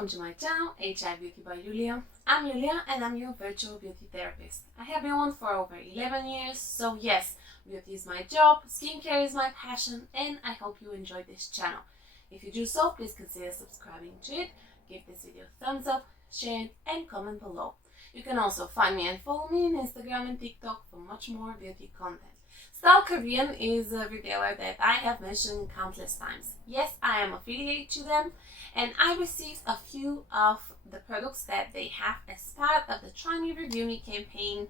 Welcome to my channel, H.ealthy by Julia. I'm Julia and I'm your virtual beauty therapist. I have been one for over 11 years, so yes, beauty is my job, skincare is my passion, and I hope you enjoy this channel. If you do so, please consider subscribing to it, give this video a thumbs up, share it, and comment below. You can also find me and follow me on Instagram and TikTok for much more beauty content. Stylekorean is a retailer that I have mentioned countless times. Yes, I am affiliated to them, and I received a few of the products that they have as part of the Try Me Review Me campaign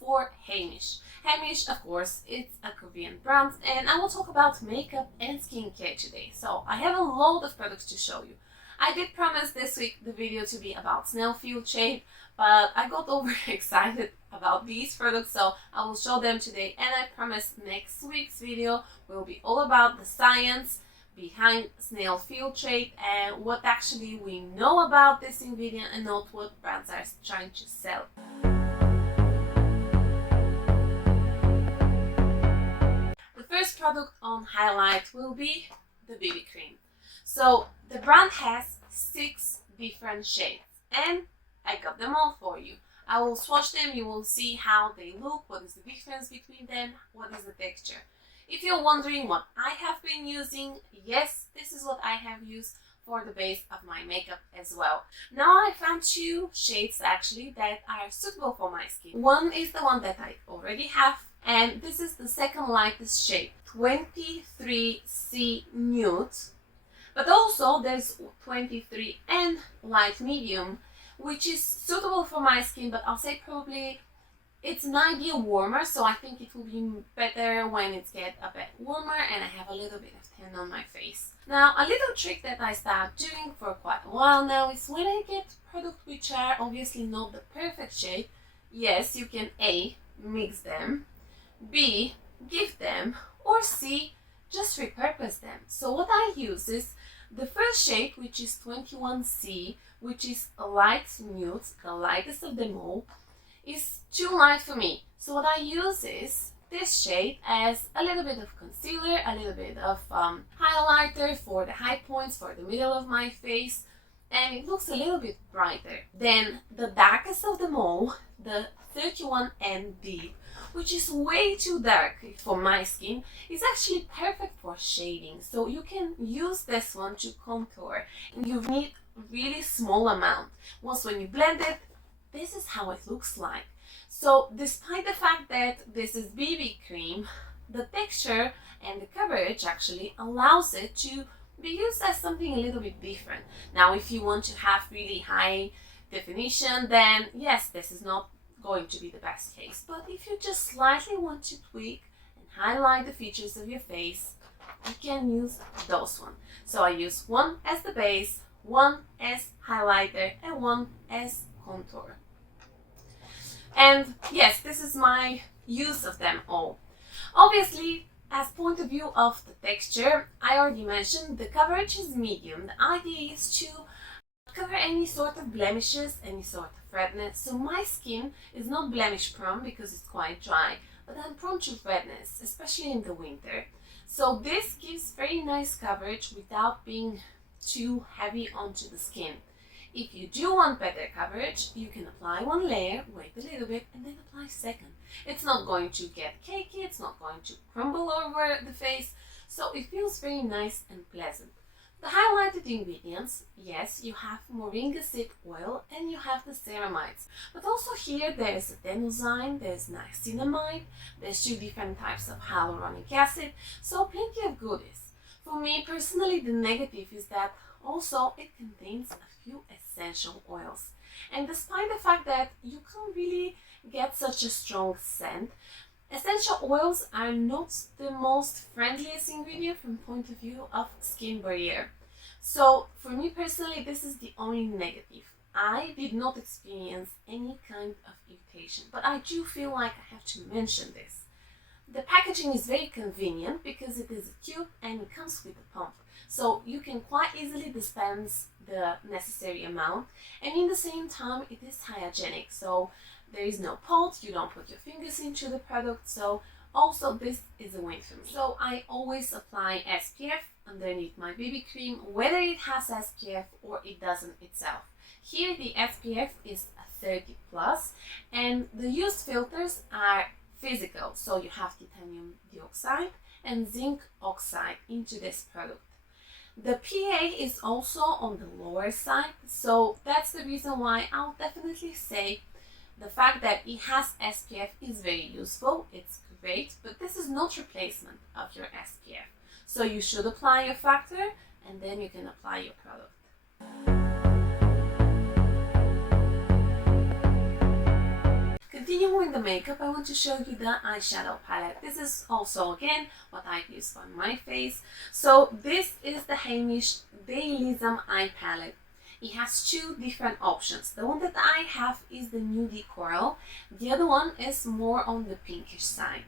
for Heimish. Heimish, of course, it's a Korean brand, and I will talk about makeup and skincare today. So I have a lot of products to show you. I did promise this week the video to be about snail field shape, but I got overexcited about these products, so I will show them today, and I promise next week's video will be all about the science behind snail field shape and what actually we know about this ingredient and not what brands are trying to sell. The first product on highlight will be the BB cream. So the brand has 6 different shades and I got them all for you. I will swatch them, you will see how they look, what is the difference between them, what is the texture. If you're wondering what I have been using, yes, this is what I have used for the base of my makeup as well. Now I found 2 shades actually that are suitable for my skin. One is the one that I already have, and this is the second lightest shade, 23C Nude. But also there's 23N Light Medium, which is suitable for my skin, but I'll say probably it's an ideal warmer, so I think it will be better when it gets a bit warmer and I have a little bit of tan on my face. Now, a little trick that I started doing for quite a while now is when I get products which are obviously not the perfect shade, yes, you can A, mix them, B, give them, or C, just repurpose them. So what I use is the first shade, which is 21C, which is a light nude, the lightest of them all, is too light for me. So what I use is this shade as a little bit of concealer, a little bit of highlighter for the high points, for the middle of my face, and it looks a little bit brighter. Then the darkest of them all, the 31N Deep, which is way too dark for my skin, is actually perfect for shading. So you can use this one to contour. You need really small amount. Once when you blend it, this is how it looks like. So despite the fact that this is BB cream, the texture and the coverage actually allows it to be used as something a little bit different. Now if you want to have really high definition, then yes, this is not going to be the best case. But if you just slightly want to tweak and highlight the features of your face, you can use those one. So I use one as the base, one as highlighter, and one as contour. And yes, this is my use of them all. Obviously, as point of view of the texture, I already mentioned the coverage is medium. The idea is to cover any sort of blemishes, any sort of redness. So my skin is not blemish prone because it's quite dry, but I'm prone to redness, especially in the winter. So this gives very nice coverage without being too heavy onto the skin. If you do want better coverage, you can apply one layer, wait a little bit, and then apply second. It's not going to get cakey, it's not going to crumble over the face, so it feels very nice and pleasant. The highlighted ingredients, yes, you have Moringa seed oil and you have the ceramides. But also here there's adenosine, there's niacinamide, there's 2 different types of hyaluronic acid, so plenty of goodies. For me personally, the negative is that also it contains a few essential oils. And despite the fact that you can't really get such a strong scent, essential oils are not the most friendliest ingredient from point of view of skin barrier. So for me personally, this is the only negative. I did not experience any kind of irritation, but I do feel like I have to mention this. The packaging is very convenient because it is a tube and it comes with a pump. So you can quite easily dispense the necessary amount, and in the same time it is hygienic. So there is no pot, you don't put your fingers into the product, so also this is a win for me. So I always apply SPF underneath my BB cream, whether it has SPF or it doesn't itself. Here the SPF is 30 plus, and the used filters are physical, so you have titanium dioxide and zinc oxide into this product. The PA is also on the lower side, so that's the reason why I'll definitely say the fact that it has SPF is very useful. It's great, but this is not replacement of your SPF. So you should apply your factor and then you can apply your product. Continuing with the makeup, I want to show you the eyeshadow palette. This is also again what I use for my face. So this is the Heimish Dailism Eye Palette. It has two different options. The one that I have is the nudie coral. The other one is more on the pinkish side.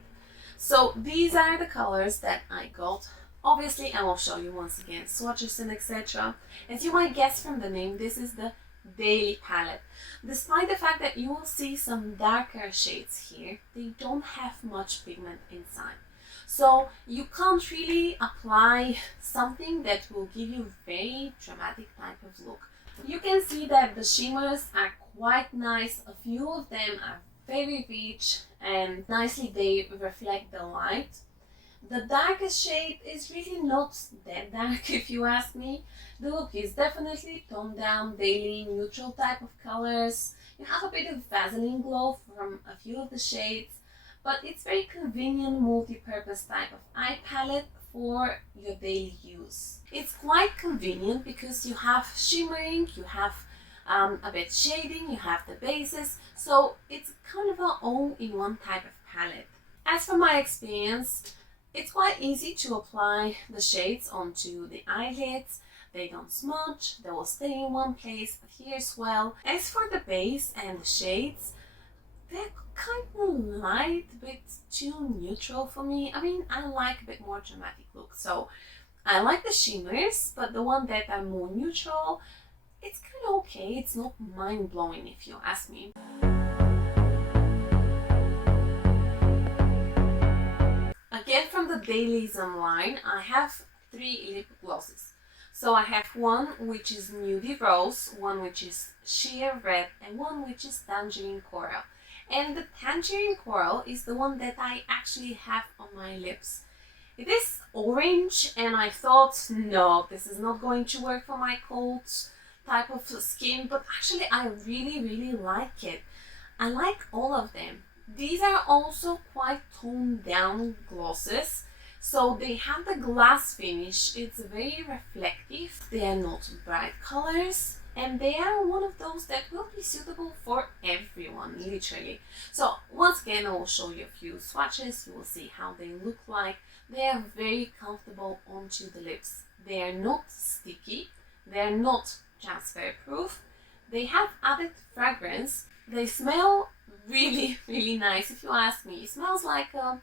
So these are the colors that I got. Obviously, I will show you once again swatches and etc. As you might guess from the name, this is the Daily palette. Despite the fact that you will see some darker shades here, they don't have much pigment inside. So you can't really apply something that will give you very dramatic type of look. You can see that the shimmers are quite nice. A few of them are very rich and nicely they reflect the light. The darkest shade is really not that dark if you ask me. The look is definitely toned down, daily, neutral type of colors. You have a bit of Vaseline glow from a few of the shades, but it's very convenient multi-purpose type of eye palette for your daily use. It's quite convenient because you have shimmering, you have a bit shading, you have the bases, so it's kind of an all-in-one type of palette. As for my experience, it's quite easy to apply the shades onto the eyelids. They don't smudge, they will stay in one place, adhere as well. As for the base and the shades, they're kind of light, a bit too neutral for me. I mean, I like a bit more dramatic look, so I like the shimmers, but the one that are more neutral, it's kind of okay. It's not mind-blowing if you ask me. Again, from the Dailism line, I have 3 lip glosses. So I have one which is Nudie Rose, one which is Sheer Red, and one which is Tangerine Coral. And the Tangerine Coral is the one that I actually have on my lips. It is orange, and I thought, no, this is not going to work for my cold type of skin, but actually I really like it. I like all of them. These are also quite toned down glosses, so they have the glass finish. It's very reflective. They are not bright colors, and they are one of those that will be suitable for everyone, literally. So once again, I will show you a few swatches. You will see how they look like. They are very comfortable onto the lips. They are not sticky. They are not transfer proof. They have added fragrance. They smell really nice if you ask me. It smells like a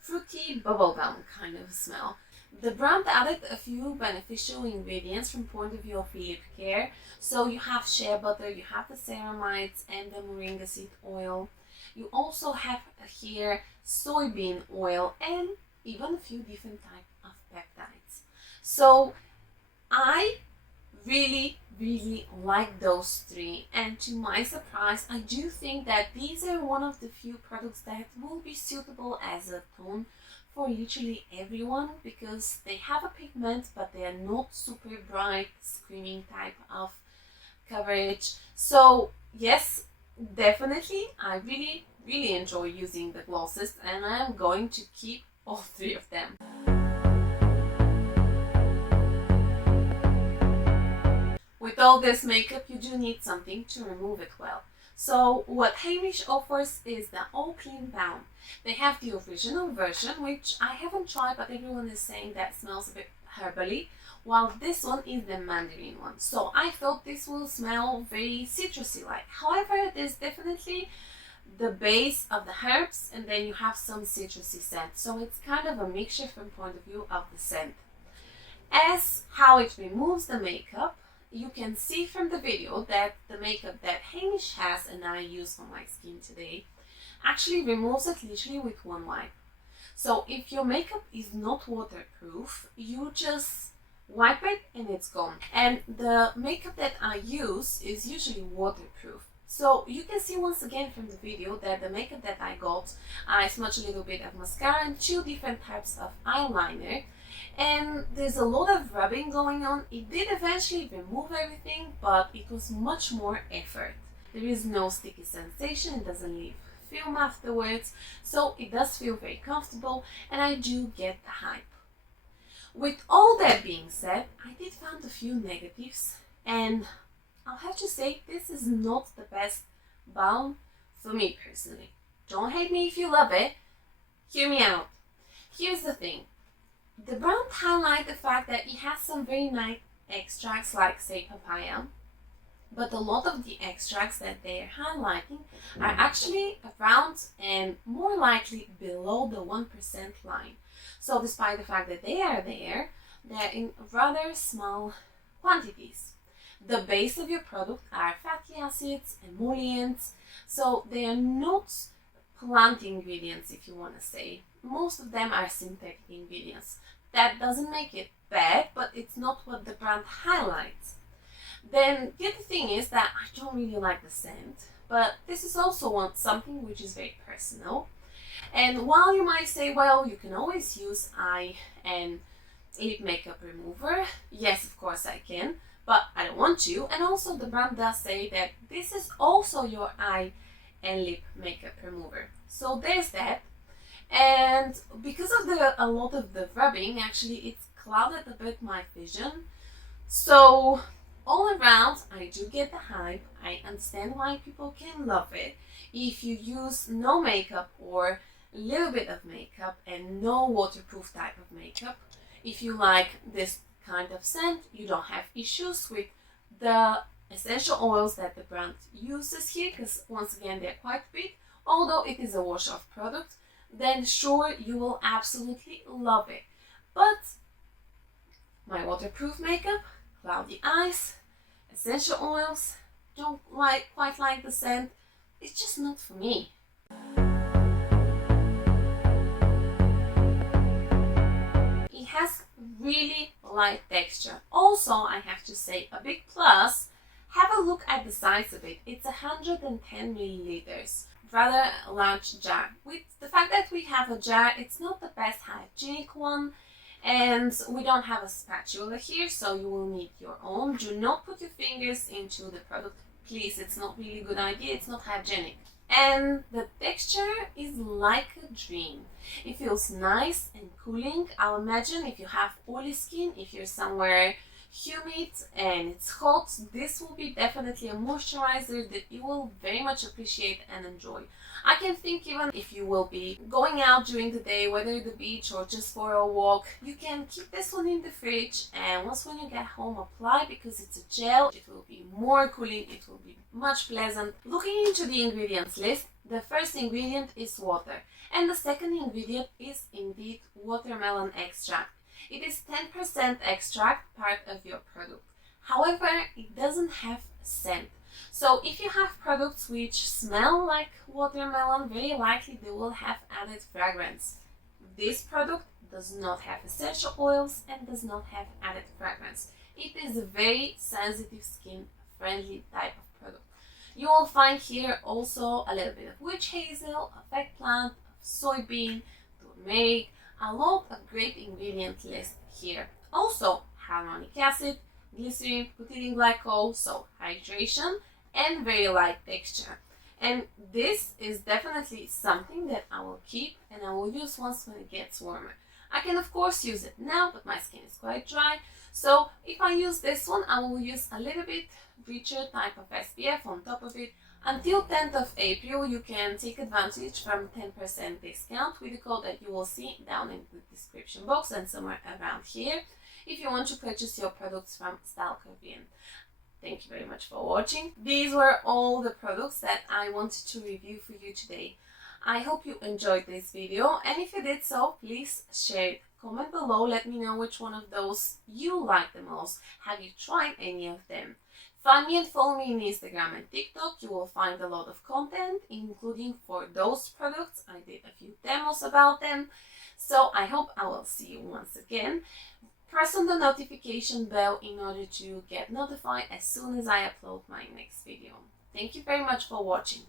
fruity bubblegum kind of smell. The brand added a few beneficial ingredients from point of view of lip care. So you have shea butter, you have the ceramides and the Moringa seed oil. You also have here soybean oil and even a few different types of peptides. So I really like those 3, and to my surprise I do think that these are one of the few products that will be suitable as a tone for literally everyone, because they have a pigment but they are not super bright screaming type of coverage. So yes, definitely I really enjoy using the glosses, and I am going to keep all 3 of them. With all this makeup, you do need something to remove it well. So what Heimish offers is the All Clean Balm. They have the original version, which I haven't tried, but everyone is saying that smells a bit herbally, while this one is the Mandarin one. So I thought this will smell very citrusy-like. However, there's definitely the base of the herbs, and then you have some citrusy scent. So it's kind of a mixture from point of view of the scent. As how it removes the makeup, you can see from the video that the makeup that Heimish has and I use for my skin today actually removes it literally with one wipe. So if your makeup is not waterproof, you just wipe it and it's gone. And the makeup that I use is usually waterproof. So you can see once again from the video that the makeup that I got, I smudged a little bit of mascara and 2 different types of eyeliner. And there's a lot of rubbing going on. It did eventually remove everything, but it was much more effort. There is no sticky sensation, it doesn't leave film afterwards, so it does feel very comfortable and I do get the hype. With all that being said, I did find a few negatives, and I'll have to say this is not the best balm for me personally. Don't hate me if you love it, hear me out. Here's the thing. The brand highlight the fact that it has some very nice extracts like say papaya, but a lot of the extracts that they are highlighting are actually around and more likely below the 1% line. So despite the fact that they are there, they're in rather small quantities. The base of your product are fatty acids, emollients, so they are not plant ingredients, if you want to say. Most of them are synthetic ingredients. That doesn't make it bad, but it's not what the brand highlights. Then the other thing is that I don't really like the scent, but this is also something which is very personal. And while you might say, well, you can always use eye and lip makeup remover, yes, of course I can, but I don't want to. And also the brand does say that this is also your eye and lip makeup remover. So there's that. And because of a lot of the rubbing, actually it's clouded a bit my vision. So all around, I do get the hype. I understand why people can love it. If you use no makeup or a little bit of makeup and no waterproof type of makeup, if you like this kind of scent, you don't have issues with the essential oils that the brand uses here, because once again they're quite big, although it is a wash-off product, then sure, you will absolutely love it. But my waterproof makeup, cloudy eyes, essential oils, don't quite like the scent, it's just not for me. It has really light texture. Also, I have to say, a big plus, have a look at the size of it. It's 110 milliliters, rather a large jar. With the fact that we have a jar, it's not the best hygienic one, and we don't have a spatula here, so you will need your own. Do not put your fingers into the product, please. It's not really a good idea, it's not hygienic. And the texture is like a dream. It feels nice and cooling. I'll imagine if you have oily skin, if you're somewhere humid and it's hot, this will be definitely a moisturizer that you will very much appreciate and enjoy. I can think even if you will be going out during the day, whether the beach or just for a walk, you can keep this one in the fridge, and once when you get home, apply, because it's a gel. It will be more cooling, it will be much pleasant. Looking into the ingredients list, the first ingredient is water, and the second ingredient is indeed watermelon extract. It is 10% extract, part of your product. However, it doesn't have scent. So if you have products which smell like watermelon, very likely they will have added fragrance. This product does not have essential oils and does not have added fragrance. It is a very sensitive skin friendly type of product. You will find here also a little bit of witch hazel, of eggplant, of soybean, turmeric, a lot of great ingredient list here. Also hyaluronic acid, glycerin, butylene glycol, so hydration and very light texture. And this is definitely something that I will keep and I will use once when it gets warmer. I can of course use it now, but my skin is quite dry, so if I use this one, I will use a little bit richer type of SPF on top of it. Until 10th of April, you can take advantage from 10% discount with the code that you will see down in the description box and somewhere around here, if you want to purchase your products from stylekorean. Thank you very much for watching. These were all the products that I wanted to review for you today. I hope you enjoyed this video, and if you did so, please share it. Comment below, let me know which one of those you like the most. Have you tried any of them? Find me and follow me on Instagram and TikTok. You will find a lot of content, including for those products. I did a few demos about them. So I hope I will see you once again press on the notification bell in order to get notified as soon as I upload my next video. Thank you very much for watching.